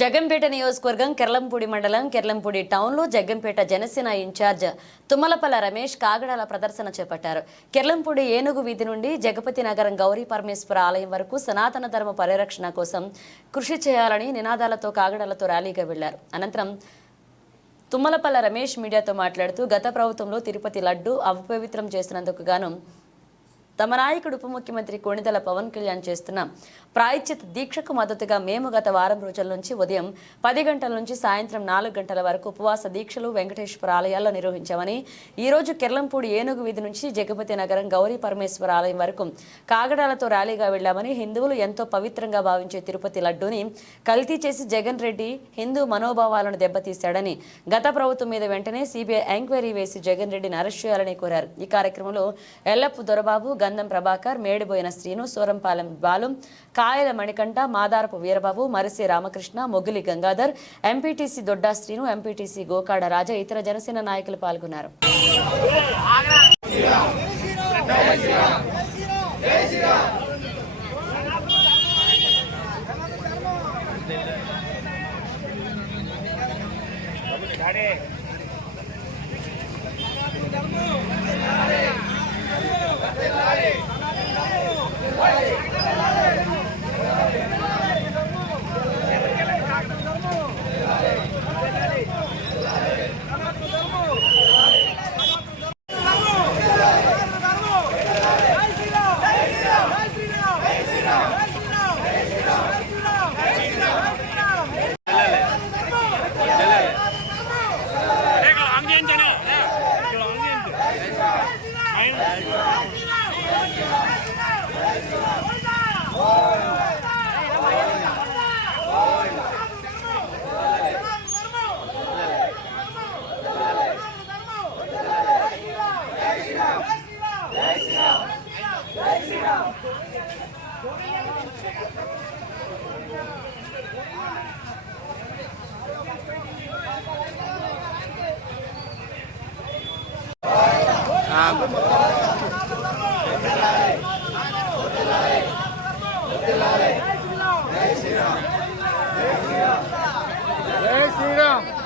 జగంపేట నియోజకవర్గం కెర్లంపూడి మండలం కెర్లంపూడి టౌన్లో జగంపేట జనసేన ఇన్ఛార్జ్ తుమ్మలపల్ల రమేష్ కాగడాల ప్రదర్శన చేపట్టారు. కెర్లంపూడి ఏనుగు వీధి నుండి జగపతి నగరం గౌరీ పరమేశ్వర ఆలయం వరకు సనాతన ధర్మ పరిరక్షణ కోసం కృషి చేయాలని నినాదాలతో కాగడాలతో ర్యాలీగా వెళ్లారు. అనంతరం తుమ్మలపల్ల రమేష్ మీడియాతో మాట్లాడుతూ గత ప్రభుత్వంలో తిరుపతి లడ్డు అపవిత్రం చేసినందుకు గాను తమ నాయకుడు ఉప ముఖ్యమంత్రి కొణిదెల పవన్ కళ్యాణ్ చేస్తున్న ప్రాయశ్చిత దీక్షకు మద్దతుగా మేము గత వారం రోజుల నుంచి ఉదయం 10 గంటల నుంచి సాయంత్రం 4 గంటల వరకు ఉపవాస దీక్షలు వెంకటేశ్వర ఆలయాల్లో నిర్వహించామని, ఈ రోజు కెర్లంపూడి ఏనుగు వీధి నుంచి జగపతి నగరం గౌరీ పరమేశ్వర ఆలయం వరకు కాగడాలతో ర్యాలీగా వెళ్లామని, హిందువులు ఎంతో పవిత్రంగా భావించే తిరుపతి లడ్డూని కల్తీ చేసి జగన్ రెడ్డి హిందూ మనోభావాలను దెబ్బతీశాడని, గత ప్రభుత్వం మీద వెంటనే సిబిఐ ఎంక్వైరీ వేసి జగన్ రెడ్డిని అరెస్ట్ చేయాలని కోరారు. ఈ కార్యక్రమంలో ఎల్లప్పు దొరబాబు, గంధం ప్రభాకర్, మేడిబోయిన శ్రీను, సూరంపాలెం బాలు, కాయల మణికంఠ, మాదారపు వీరబాబు, మరిసే రామకృష్ణ, మొగిలి గంగాధర్, ఎంపీటీసీ దొడ్డా శ్రీను, ఎంపీటీసీ గోకాడ రాజా, ఇతర జనసేన నాయకులు పాల్గొన్నారు. జై శ్రీరామ్.